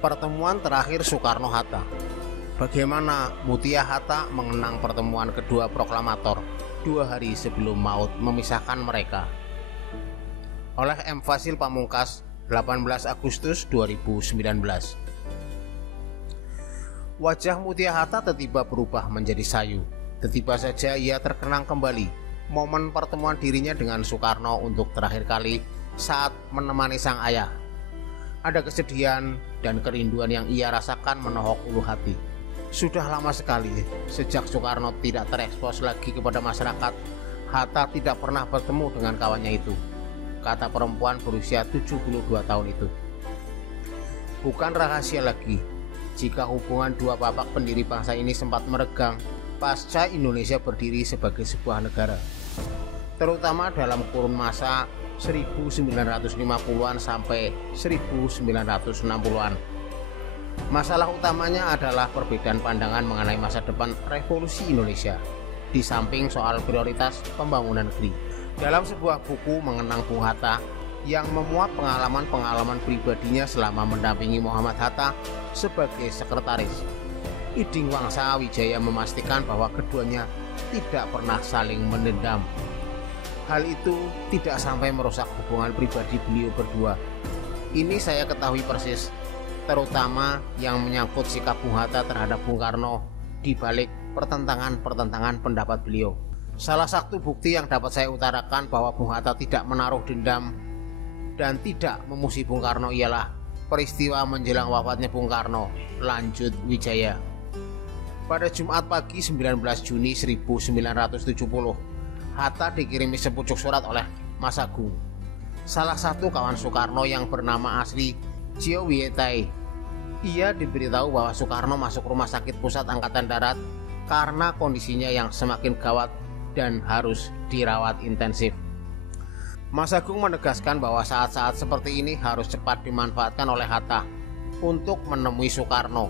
Pertemuan terakhir Soekarno-Hatta. Bagaimana Mutia Hatta mengenang pertemuan kedua proklamator 2 hari sebelum maut memisahkan mereka. Oleh M. Fasil Pamungkas, 18 Agustus 2019. Wajah Mutia Hatta tiba-tiba berubah menjadi sayu. Tiba-tiba saja ia terkenang kembali momen pertemuan dirinya dengan Soekarno untuk terakhir kali saat menemani sang ayah. Ada kesedihan dan kerinduan yang ia rasakan menohok ulu hati. Sudah lama sekali sejak Soekarno tidak terekspos lagi kepada masyarakat, Hatta tidak pernah bertemu dengan kawannya itu, kata perempuan berusia 72 tahun itu. Bukan rahasia lagi jika hubungan dua bapak pendiri bangsa ini sempat meregang pasca Indonesia berdiri sebagai sebuah negara, terutama dalam kurun masa 1950-an sampai 1960-an. Masalah utamanya adalah perbedaan pandangan mengenai masa depan revolusi Indonesia, di samping soal prioritas pembangunan negeri. Dalam sebuah buku mengenang Bung Hatta yang memuat pengalaman-pengalaman pribadinya selama mendampingi Muhammad Hatta sebagai sekretaris, Iding Wangsa Wijaya memastikan bahwa keduanya tidak pernah saling mendendam. Hal itu tidak sampai merusak hubungan pribadi beliau berdua. Ini saya ketahui persis, terutama yang menyangkut sikap Bung Hatta terhadap Bung Karno di balik pertentangan-pertentangan pendapat beliau. Salah satu bukti yang dapat saya utarakan bahwa Bung Hatta tidak menaruh dendam dan tidak memusuhi Bung Karno ialah peristiwa menjelang wafatnya Bung Karno, lanjut Wijaya. Pada Jumat pagi 19 Juni 1970, Hatta dikirimi sepucuk surat oleh Mas Agung, salah satu kawan Soekarno yang bernama asli Cio Wietai. Ia diberitahu bahwa Soekarno masuk Rumah Sakit Pusat Angkatan Darat karena kondisinya yang semakin gawat dan harus dirawat intensif. Mas Agung menegaskan bahwa saat-saat seperti ini harus cepat dimanfaatkan oleh Hatta untuk menemui Soekarno.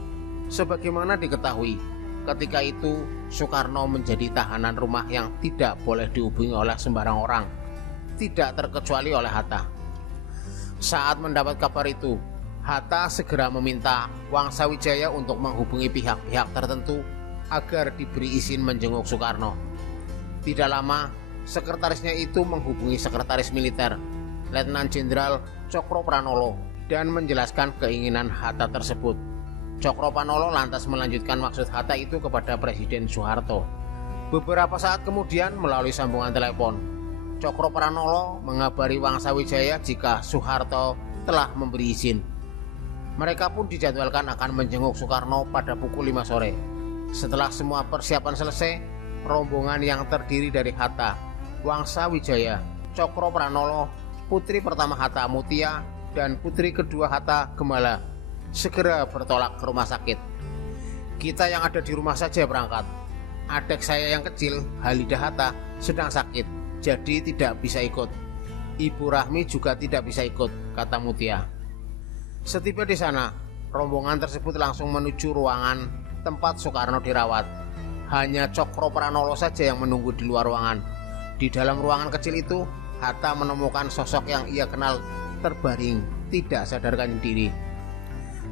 Sebagaimana diketahui, ketika itu Soekarno menjadi tahanan rumah yang tidak boleh dihubungi oleh sembarang orang, tidak terkecuali oleh Hatta. Saat mendapat kabar itu, Hatta segera meminta Wangsa Wijaya untuk menghubungi pihak-pihak tertentu agar diberi izin menjenguk Soekarno. Tidak lama, sekretarisnya itu menghubungi sekretaris militer, Letnan Jenderal Cokro Pranolo, dan menjelaskan keinginan Hatta tersebut. Cokro Pranolo lantas melanjutkan maksud Hatta itu kepada Presiden Soeharto. Beberapa saat kemudian melalui sambungan telepon, Cokro Pranolo mengabari Wangsa Wijaya jika Soeharto telah memberi izin. Mereka pun dijadwalkan akan menjenguk Soekarno pada pukul 5 sore. Setelah semua persiapan selesai, rombongan yang terdiri dari Hatta, Wangsa Wijaya, Cokro Pranolo, putri pertama Hatta Mutia, dan putri kedua Hatta Gemala segera bertolak ke rumah sakit. Kita yang ada di rumah saja berangkat. Adik saya yang kecil, Halida Hatta, sedang sakit, jadi tidak bisa ikut. Ibu Rahmi juga tidak bisa ikut, kata Mutia. Setiba di sana, rombongan tersebut langsung menuju ruangan tempat Soekarno dirawat. Hanya Cokro Pranolo saja yang menunggu di luar ruangan. Di dalam ruangan kecil itu, Hatta menemukan sosok yang ia kenal terbaring, tidak sadarkan diri.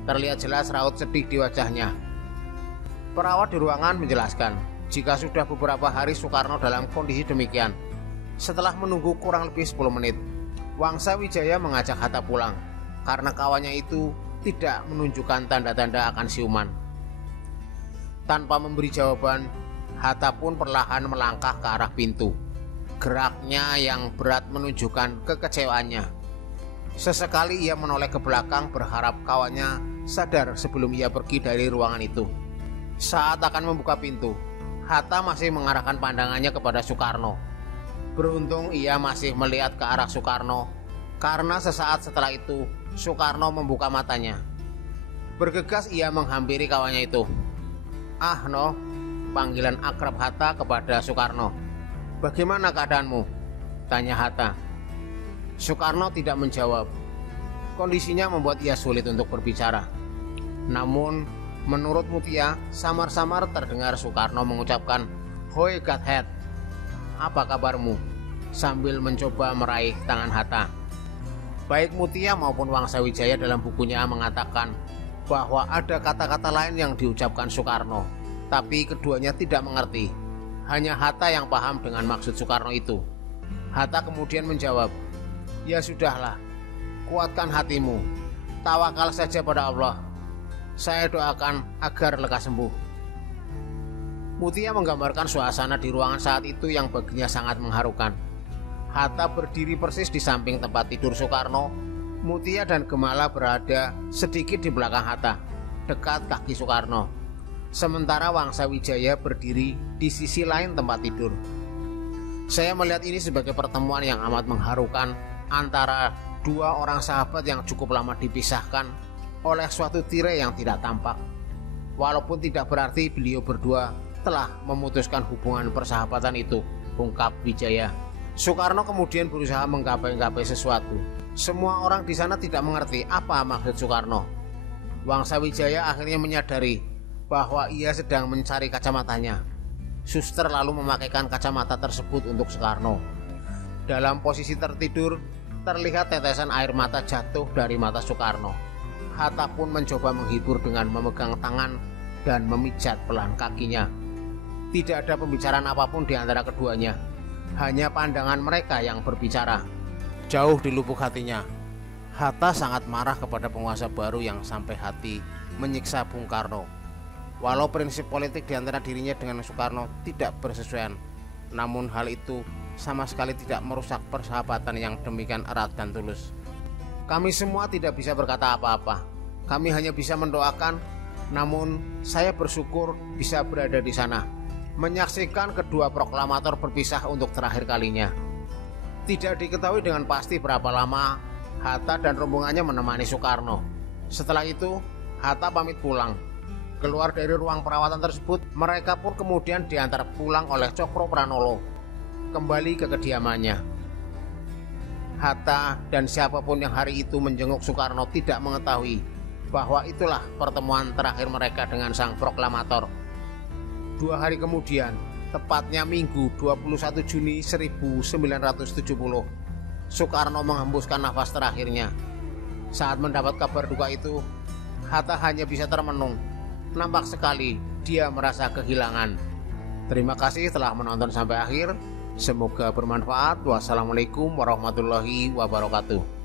Terlihat jelas raut sedih di wajahnya. Perawat di ruangan menjelaskan jika sudah beberapa hari Soekarno dalam kondisi demikian. Setelah menunggu kurang lebih 10 menit, Wangsa Wijaya mengajak Hatta pulang karena kawannya itu tidak menunjukkan tanda-tanda akan siuman. Tanpa memberi jawaban, Hatta pun perlahan melangkah ke arah pintu. Geraknya yang berat menunjukkan kekecewaannya. Sesekali ia menoleh ke belakang berharap kawannya sadar sebelum ia pergi dari ruangan itu. Saat akan membuka pintu, Hatta masih mengarahkan pandangannya kepada Soekarno. Beruntung ia masih melihat ke arah Soekarno, karena sesaat setelah itu Soekarno membuka matanya. Bergegas ia menghampiri kawannya itu. "Ah, No," panggilan akrab Hatta kepada Soekarno. "Bagaimana keadaanmu?" tanya Hatta. Soekarno tidak menjawab. Kondisinya membuat ia sulit untuk berbicara. Namun, menurut Mutia, samar-samar terdengar Soekarno mengucapkan, "Hoi Godhead, apa kabarmu?" sambil mencoba meraih tangan Hatta. Baik Mutia maupun Wangsa Wijaya dalam bukunya mengatakan bahwa ada kata-kata lain yang diucapkan Soekarno, tapi keduanya tidak mengerti. Hanya Hatta yang paham dengan maksud Soekarno itu. Hatta kemudian menjawab, "Ya sudahlah, kuatkan hatimu, tawakal saja pada Allah. Saya doakan agar lekas sembuh." Mutia menggambarkan suasana di ruangan saat itu yang baginya sangat mengharukan. Hatta berdiri persis di samping tempat tidur Soekarno. Mutia dan Gemala berada sedikit di belakang Hatta, dekat kaki Soekarno. Sementara Wangsa Wijaya berdiri di sisi lain tempat tidur. Saya melihat ini sebagai pertemuan yang amat mengharukan antara dua orang sahabat yang cukup lama dipisahkan oleh suatu tirai yang tidak tampak. Walaupun tidak berarti beliau berdua telah memutuskan hubungan persahabatan itu, ungkap Wijaya. Soekarno kemudian berusaha menggapai-gapai sesuatu. Semua orang di sana tidak mengerti apa maksud Soekarno. Wangsa Wijaya akhirnya menyadari bahwa ia sedang mencari kacamatanya. Suster lalu memakaikan kacamata tersebut untuk Soekarno. Dalam posisi tertidur, terlihat tetesan air mata jatuh dari mata Soekarno. Hatta pun mencoba menghibur dengan memegang tangan dan memijat pelan kakinya. Tidak ada pembicaraan apapun di antara keduanya. Hanya pandangan mereka yang berbicara. Jauh di lubuk hatinya, Hatta sangat marah kepada penguasa baru yang sampai hati menyiksa Bung Karno. Walau prinsip politik di antara dirinya dengan Soekarno tidak bersesuaian, namun hal itu sama sekali tidak merusak persahabatan yang demikian erat dan tulus. Kami semua tidak bisa berkata apa-apa. Kami hanya bisa mendoakan, namun saya bersyukur bisa berada di sana, menyaksikan kedua proklamator berpisah untuk terakhir kalinya. Tidak diketahui dengan pasti berapa lama Hatta dan rombongannya menemani Soekarno. Setelah itu, Hatta pamit pulang. Keluar dari ruang perawatan tersebut, mereka pun kemudian diantar pulang oleh Cokro Pranolo, kembali ke kediamannya. Hatta dan siapapun yang hari itu menjenguk Soekarno tidak mengetahui bahwa itulah pertemuan terakhir mereka dengan sang proklamator. 2 hari kemudian, tepatnya Minggu 21 Juni 1970, Soekarno menghembuskan nafas terakhirnya. Saat mendapat kabar duka itu, Hatta hanya bisa termenung. Nampak sekali dia merasa kehilangan. Terima kasih telah menonton sampai akhir. Semoga bermanfaat. Wassalamualaikum warahmatullahi wabarakatuh.